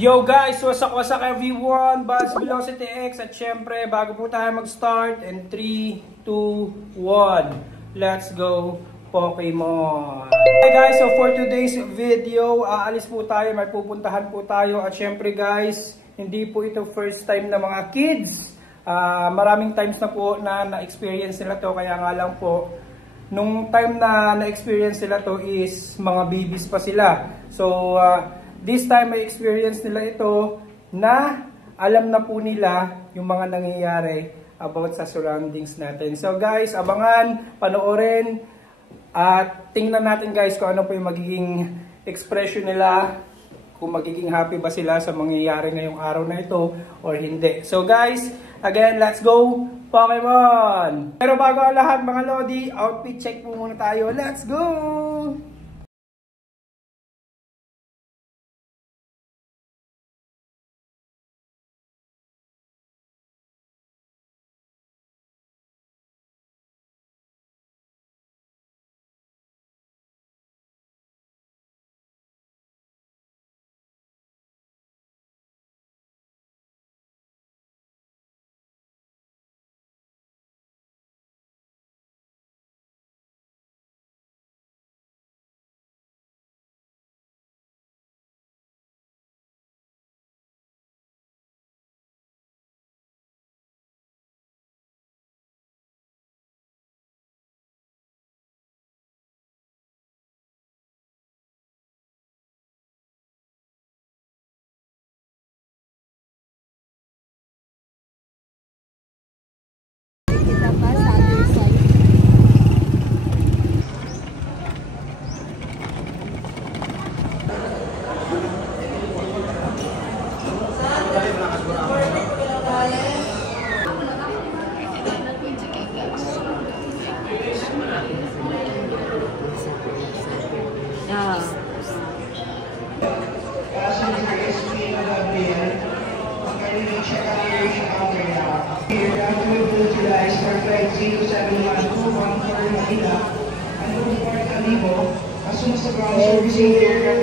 Yo guys, wasak everyone, Buzz Velocity X. At syempre, bago po tayo mag-start, in 3, 2, 1, let's go Pokemon! Hey guys, so for today's video, aalis po tayo, may pupuntahan po tayo. At syempre guys, hindi po ito first time na mga kids. Maraming times na po na na-experience nila to, kaya nga lang po, nung time na na-experience nila to is mga babies pa sila. So, this time may experience nila ito na alam na po nila yung mga nangyayari about sa surroundings natin. So guys, abangan, panoorin, at tingnan natin guys kung ano po yung magiging expression nila, kung magiging happy ba sila sa mangyayari ngayong araw na ito or hindi. So guys, again, let's go Pokemon! Pero bago ang lahat mga Lodi, outfit check po muna tayo. Let's go!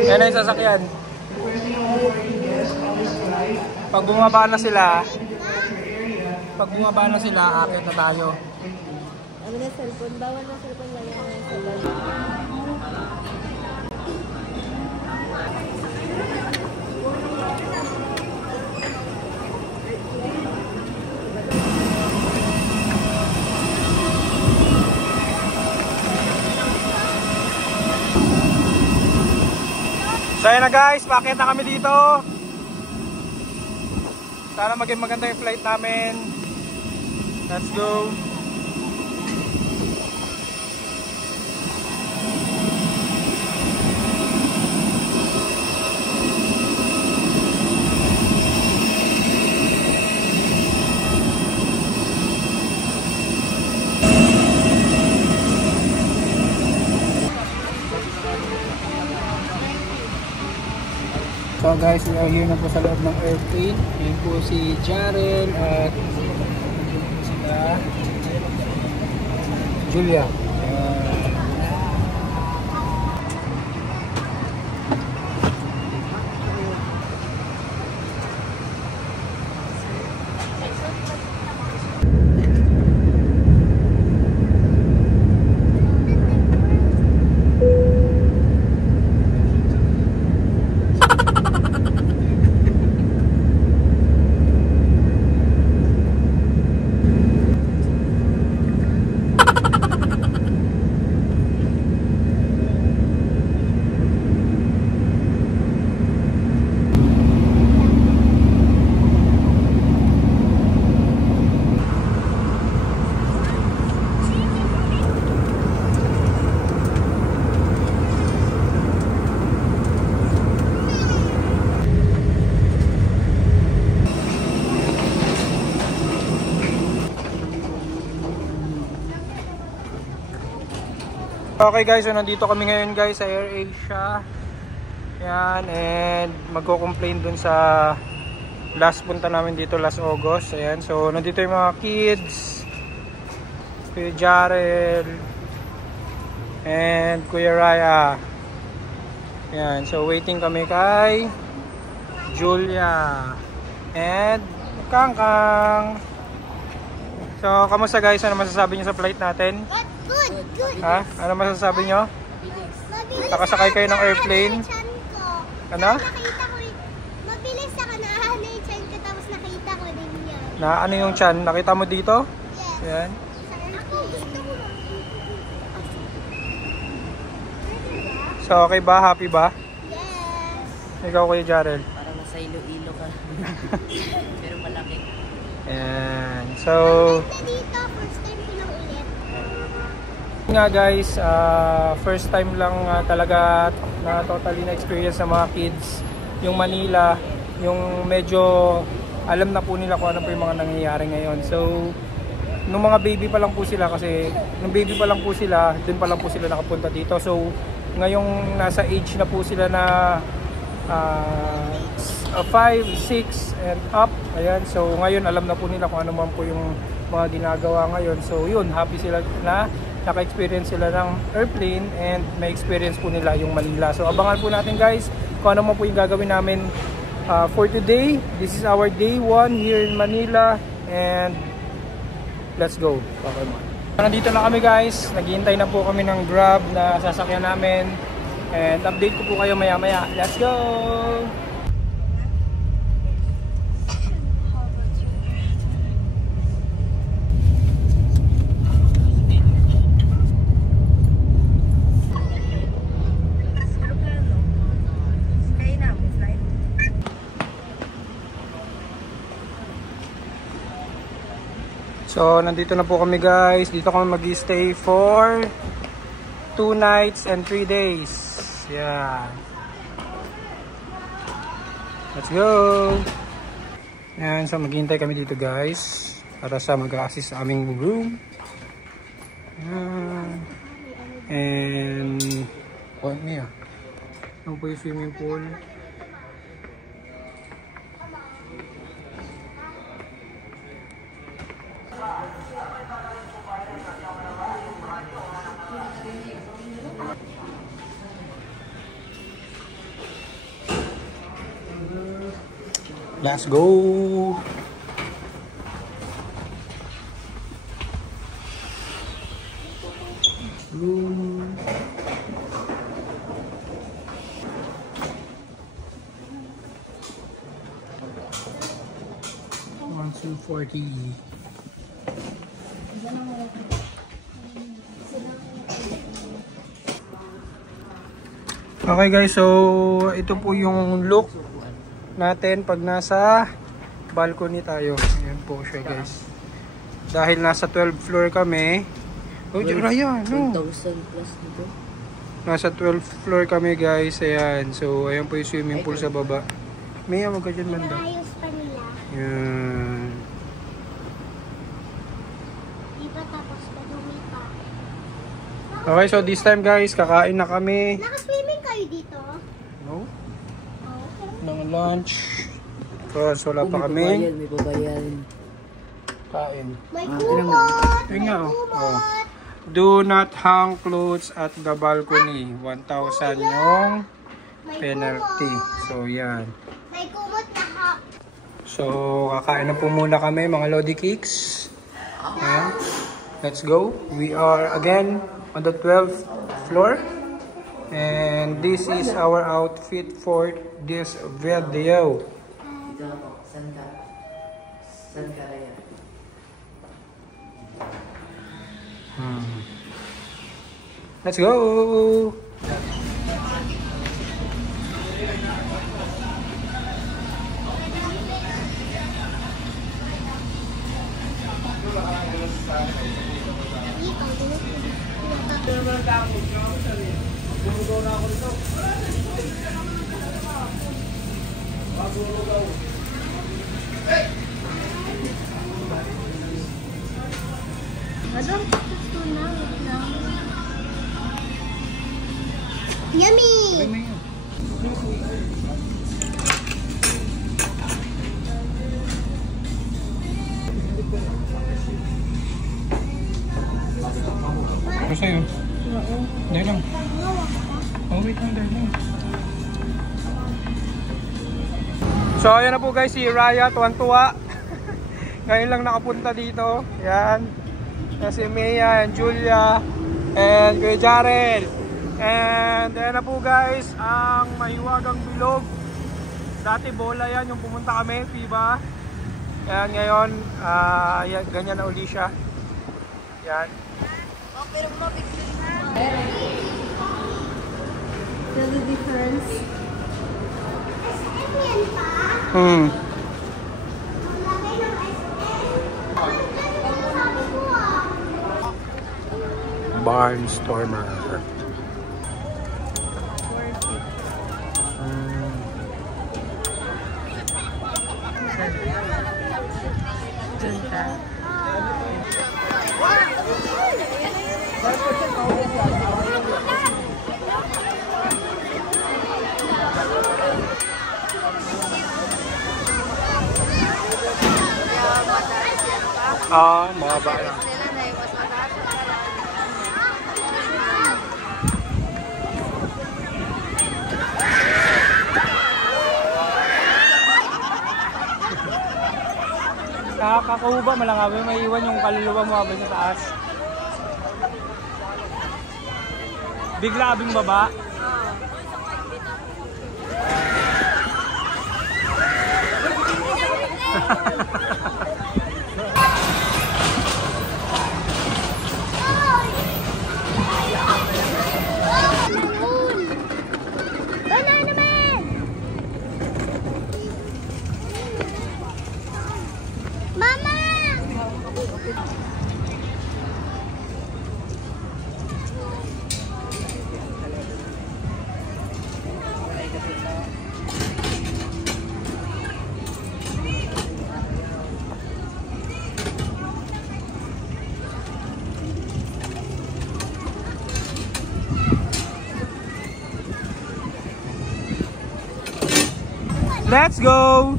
Yan ay sasakyan. Pag bumaba na sila, akit na tayo. Ano na cellphone? Bawal na cellphone lang yan. So yun na guys, bakit na kami dito. Sana maging maganda yung flight namin. Let's go. So guys, we are here na po sa loob ng airplane. Yan po si Jaren at sila Julia. Okay guys, so nandito kami ngayon guys sa AirAsia. Yan, and magko-complain dun sa last punta namin dito last August. Ayan, so nandito yung mga kids, Kuya Jarel and Kuya Raya. Yan, so waiting kami kay Julia, and Kangkang. So, kamusta guys? Ano masasabi niyo sa flight natin? Good. Ha? Ano masasabi niyo? Nakasakay kayo ng airplane? Ano? Nakita ko, mabilis ako naahan na yung chan ko, tapos nakita ko din yan. Na ano yung chan? Nakita mo dito? Yes. Ayan. Ako gusto ko. So, okay ba? Happy ba? Yes. Ikaw, Kuya Jarel? Para nasa ilo-ilo ka. Pero malaki. Ayan. So, Ganda dito, first time ko lang ulit. nga guys, first time lang talaga na totally na experience ng mga kids yung Manila, yung medyo alam na po nila kung ano po yung mga nangyayari ngayon. So, nung mga baby pa lang po sila, kasi nung baby pa lang po sila, dun pa lang po sila nakapunta dito. So, ngayong nasa age na po sila na 5, 6 and up, ayan. So, ngayon alam na po nila kung ano man po yung mga ginagawa ngayon. So, yun, happy sila na naka-experience sila ng airplane and may experience po nila yung Manila. So, abangan po natin guys kung ano man po yung gagawin namin for today. This is our day 1 here in Manila and let's go. Okay, nandito na kami guys. Naghihintay na po kami ng Grab na sasakyan namin and update ko po kayo maya maya. Let's go! So, nandito na po kami guys. Dito kami mag-stay for 2 nights and 3 days. Yeah. Let's go! Ayan, so maghihintay kami dito guys para sa mag-a-assist sa aming room. Ayan. And what niya? Ano po yung swimming pool? Let's go. Room. One 240. Okay guys, so ito po yung look natin pag nasa balcony tayo. Ayan po siya guys. Dahil nasa 12th floor kami. Oh, Ryan, no. 1,000 plus dito. Nasa 12th floor kami guys. Ayan. So, ayan po yung swimming pool sa baba. Maya, wag ka dyan banda. Ayos pa nila. Ayan. Di ba tapos kadumi pa? Okay, so this time guys, kakain na kami. Nakaswimming kayo dito? No? Okay. Ng lunch. So, wala pa kami. May babayan. Kain. May kumot! Tingnan nga, oh. Kumot! Do not hang clothes at the balcony. 1,000 yung May penalty. kumot! So, yan. May kumot na hap. So, kakain na po muna kami, mga Lodi Cakes. Ayan. Let's go. We are again on the 12th floor. And this is our outfit for this video. Dito ako. Saan ka? Saan ka kaya? Let's go! Yummy! Ano sa'yo? Dahil lang. Oh, wait lang, dahil lang. So ayan na po guys, si Raya tuwan-tuwa. Ngayon lang nakapunta dito. Yan. Si Mia and Julia and Kuya Jarel. And ayan na po guys, ang Mahiwagang Bilog. Dati bola yan yung pumunta kami, FIBA. Yan ngayon, yan, ganyan na uli siya. Yan. Oh, pero mapicture na. Feel the difference? SM yan pa? Lagay ng SM. Sabi ko Barnstormer. Mga bata. Kakakuha malangabi, may iwan yung kaluluwa mo habang sa taas. Bigla abing baba. Let's go!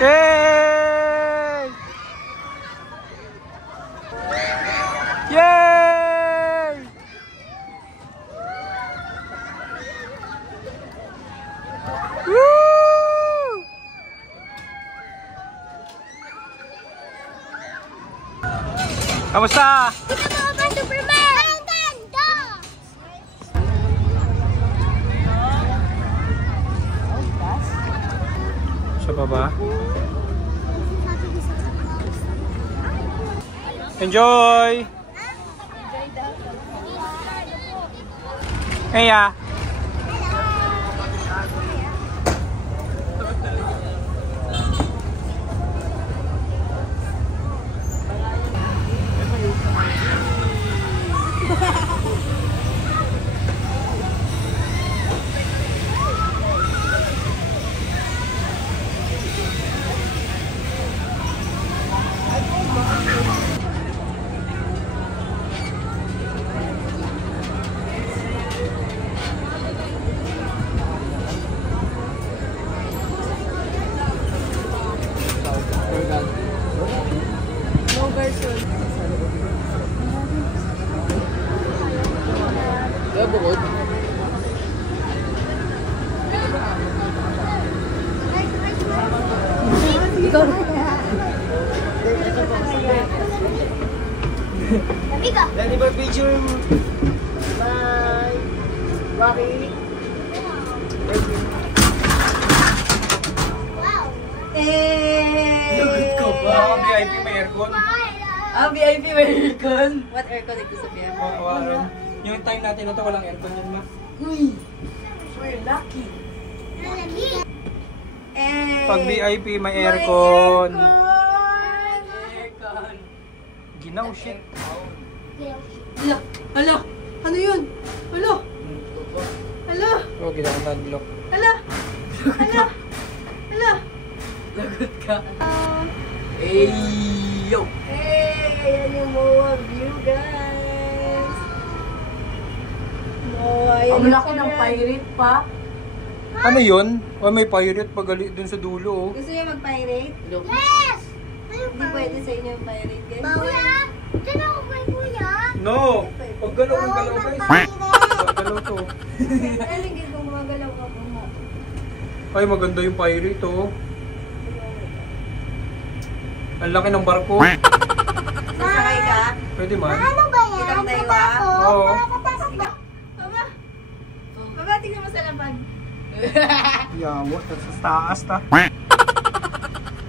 Yay! Yay! Woo! Kamusta? Ito mga ba, Superman? Ang ganda! Sa baba. Enjoy! Kaya. Ikaw. Ready for picture? Bye! Rocky! Wow. Lagot ka ba? VIP may aircon. VIP may aircon? What aircon ito sabihin mo? Yung time natin na to walang aircon yun ma. Uy! We're lucky! Pag VIP may aircon. Aircon! Ginaw shit. Hala! Hala! Ano yun? Hala! Hala! Oh, ginaw na lock. Hala! Hala! Hala! Lagot ka. Hey! Yo! Hey! Yan yung MOA view, guys! MOA yun. Ang laki ng pirate pa. Ano yun? Oh, may pirate pagali dun sa dulo oh. Gusto niyo mag-pirate? Yes! Hindi pwede sa inyo yung pirate guys. Kuya, dyan ako kay kuya. No! Pag galaw ang galaw guys. Pag galaw to. Aligid kung gumagalaw ka po mo. Ay, maganda yung pirate oh. Ang laki ng barko. Sasakay ka? Pwede man. Ano ba yan? Kitang daywa? Oo. Nakakatakot ba? Baba! Baba, tingnan mo sa lapad. Yawa, sa taas ta.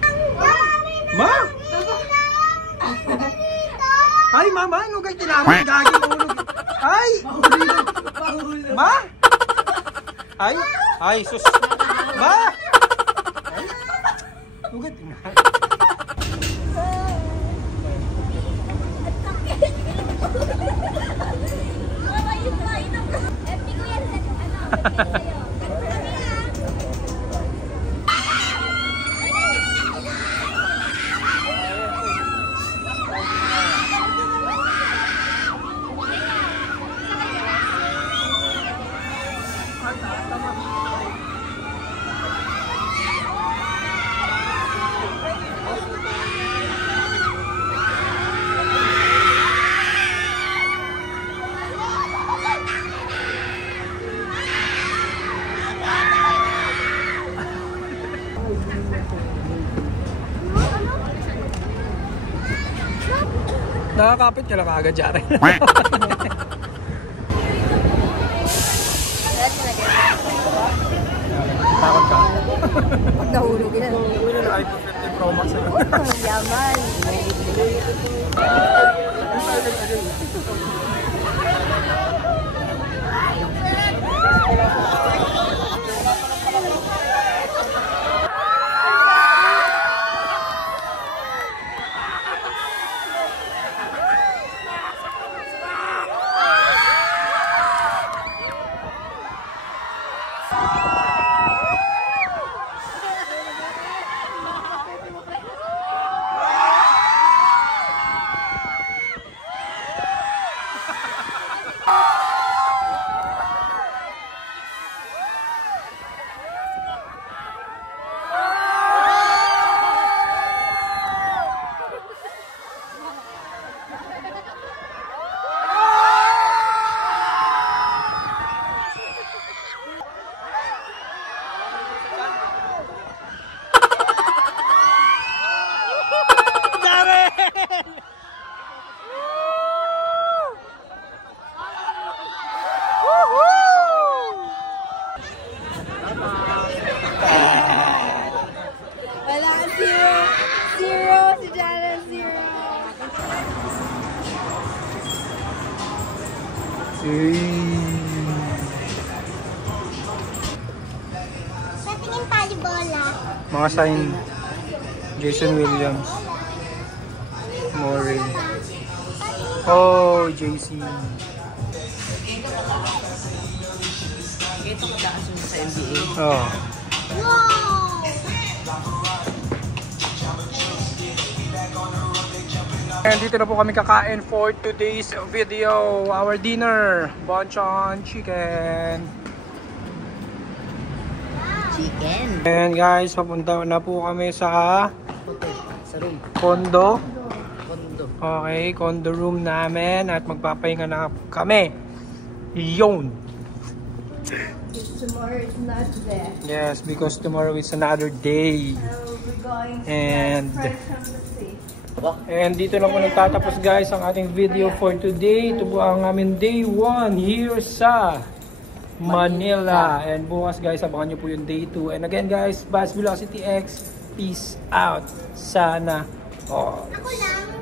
Ang dami na Ma! dito. Ay, mama, ano kayo tinamay? Gagi, mahulog. Ay! Ma! Ay! Ay, sus! Ma! Ay! Ugat. Nakakapit ka lang agad, Jare. Takot ka? Pag nahulog yan. iPhone 15 Pro Max. Yaman. Wala ka zero. Zero. Si Jana zero. Patingin tali bola. Mga sign. Jason Williams. Murray. Oh, JC. Ito ko daasun sa NBA. Oh. Wow! And dito na po kami kakain for today's video. Our dinner. Bonchon chicken. Chicken. And guys, papunta na po kami sa Hotel. Sa room. condo. Kondo. Okay, condo room namin at magpapahinga na kami. Yun. Tomorrow is not there. Yes, because tomorrow is another day. So we're going to And get fresh from the sea. And dito na po nagtatapos guys ang ating video for today. Ito po ang aming day 1 here sa Manila. And bukas guys, abangan nyo po yung day 2. And again guys, Bass Velocity X, peace out. Sana all. Ako lang.